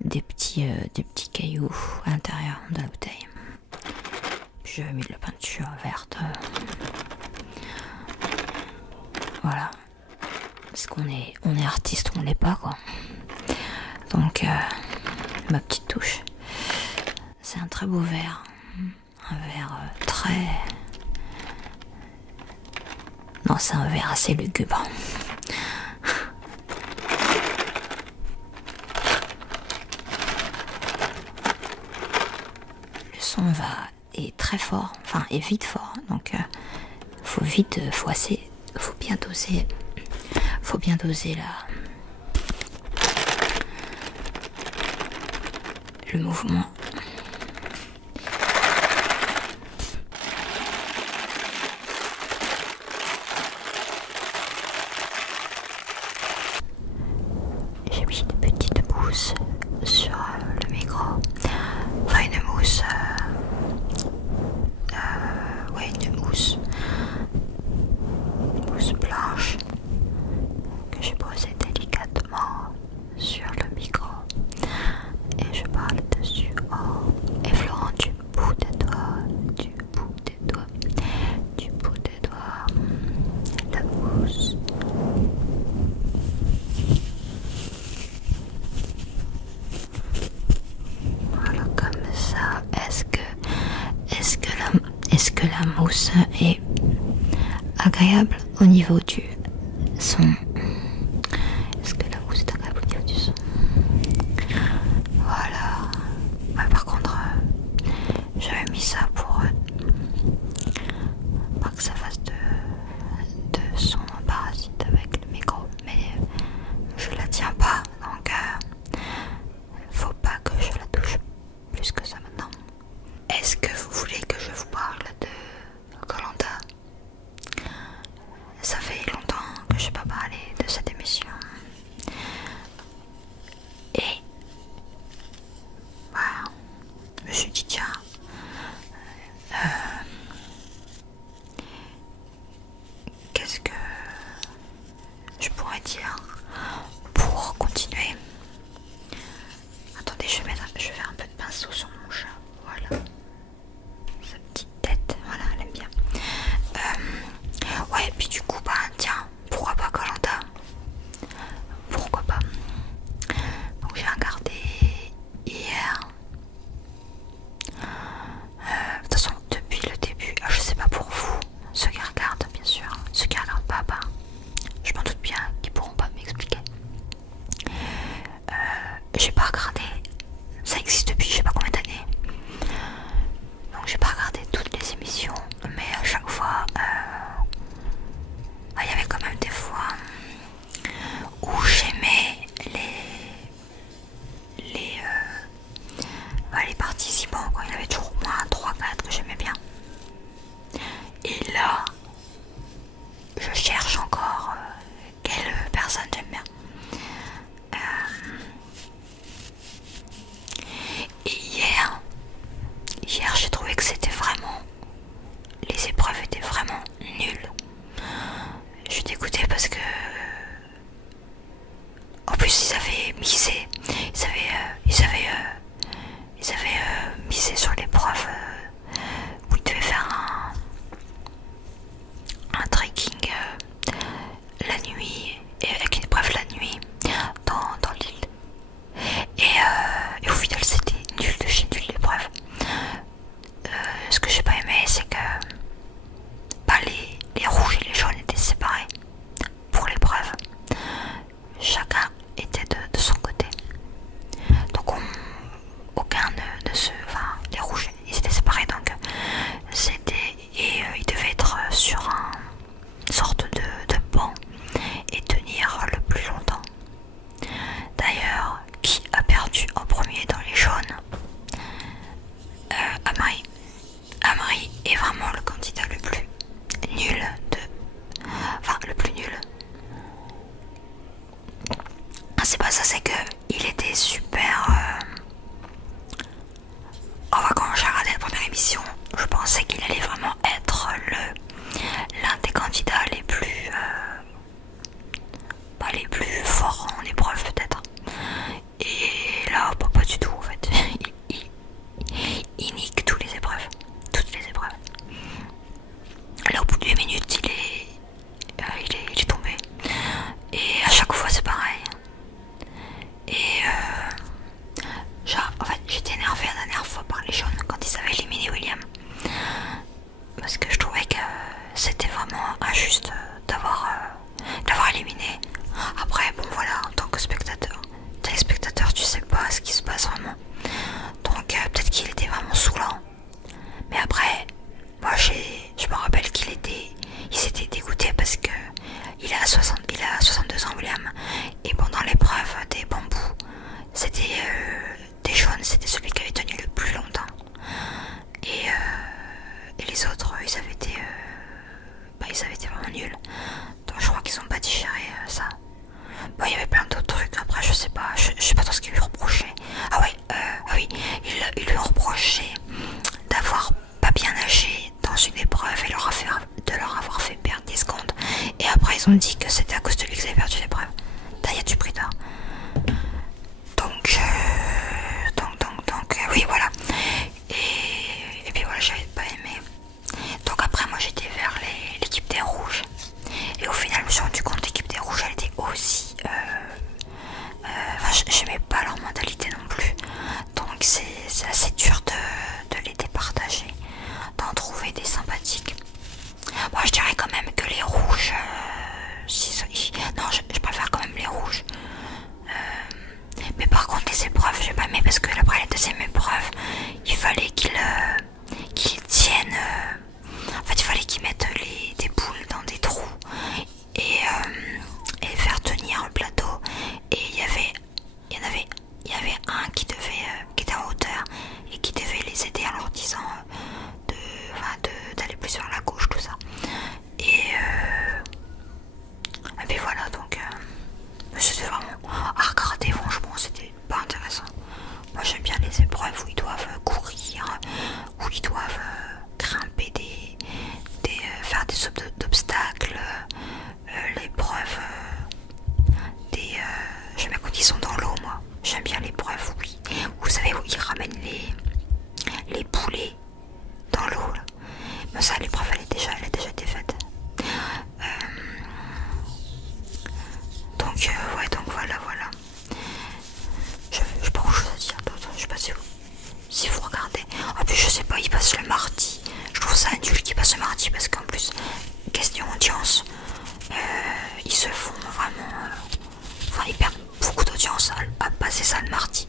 des petits cailloux à l'intérieur de la bouteille. Puis j'avais mis de la peinture verte. Voilà. Parce qu'on est artiste ou on l'est pas, quoi. Donc ma petite touche. C'est un très beau verre. Un verre très... Non, c'est un verre assez lugubre. Le son est très fort, enfin est vite fort. Donc faut bien doser le mouvement. J'ai mis une petite mousse sur le micro, enfin une mousse, ouais, une mousse blanche que j'ai posée délicatement sur le micro et je parle dessus en effleurant du bout des doigts, la mousse. Voilà, comme ça. Est-ce que la mousse est agréable au niveau du son? Est-ce que la mousse est agréable au niveau du son? Voilà. Ouais, par contre, j'avais mis ça pour pas que ça fasse de son parasite avec le micro, mais je la tiens pas, donc faut pas que je la touche plus que ça maintenant. Est-ce que vous voulez que je vous parle de Koh-Lanta? Ça fait longtemps que je n'ai pas parlé de cette émission. Et voilà, je me suis dit tiens, qu'est-ce que je pourrais dire pour continuer? Attendez, je vais faire un peu de pinceau sur mon chat. Voilà. Sa petite tête, voilà, elle aime bien. Ouais, et puis du coup, bah tiens, pourquoi pas Koh-Lanta? Pourquoi pas? Donc j'ai regardé hier. De toute façon, depuis le début, je sais pas pour vous, ceux qui regardent, bien sûr, ceux qui regardent pas, bah, je m'en doute bien qu'ils pourront pas m'expliquer. J'ai pas regardé, ça existe depuis je sais pas combien d'années. Donc j'ai pas regardé toutes les émissions, mais à chaque fois, il y avait quand même des fois où j'aimais les participants, quoi. Il y en avait toujours au moins 3-4 que j'aimais bien. Et là, je cherche encore quelle personne j'aime bien. Et hier j'ai trouvé que c'était vraiment... Les épreuves étaient vraiment nulles. Je suis dégoûtée parce que... En plus ils avaient misé. Ils avaient misé sur l'épreuve où ils devaient faire un trekking la nuit, et avec une épreuve la nuit dans l'île. Et au final c'était nul de chez nul l'épreuve. Ce que j'ai pas aimé, c'est que bah, les rouges et les jaunes étaient séparés pour l'épreuve. Chacun était de son côté. Donc aucun ne se... Enfin, les rouges, ils étaient séparés, donc c'était... Et ils devaient être sur une sorte de banc et tenir le plus longtemps. D'ailleurs, qui a perdu? c'était des jaunes, c'était celui qui avait tenu le plus longtemps. Et les autres, ils avaient été vraiment nuls. Donc je crois qu'ils ont pas digéré ça. Bon, il y avait plein d'autres trucs. Après, je sais pas trop ce qu'ils lui reprochaient. Ah oui, ils lui ont reproché d'avoir pas bien nagé dans une épreuve et de leur avoir fait perdre 10 secondes. Et après, ils ont dit que c'était à cause de lui qu'ils avaient perdu l'épreuve. D'ailleurs, du prix d'or. Donc, oui, voilà. Et puis voilà, j'avais pas aimé. Donc après, moi j'étais vers l'équipe des rouges. Et au final, je me suis rendu compte que l'équipe des rouges, elle était aussi. Enfin, j'aimais pas leur mentalité non plus. Donc c'est assez dur de les départager, d'en trouver des sympathiques. Moi, je dirais quand même que les rouges. Non, je préfère quand même les rouges. Mais par contre, les épreuves, j'ai pas aimé parce que après la deuxième épreuve, il fallait qu'ils tiennent. En fait, il fallait qu'ils mettent des boules dans des trous et faire tenir le plateau. Et il y avait un qui était en hauteur et qui devait les aider en leur disant d'aller plus vers la gauche, tout ça. Et puis voilà, donc c'était vraiment à regarder, franchement, c'était pas intéressant. Moi j'aime bien les épreuves où ils doivent courir, où ils doivent grimper faire des sautes d'obstacles, l'épreuve j'aime bien quand ils sont dans l'eau, moi. J'aime bien l'épreuve, oui. Vous savez où ils ramènent les poulets dans l'eau. Mais ça, l'épreuve, elle a déjà été faite. Donc voilà. Je pas grand chose à dire d'autre. Je sais pas si vous regardez. En plus, je sais pas, ils passent le mardi. Je trouve ça nul qu'ils passent le mardi parce qu'en plus, question audience, ils se font vraiment. Enfin, ils perdent beaucoup d'audience à passer ça le mardi.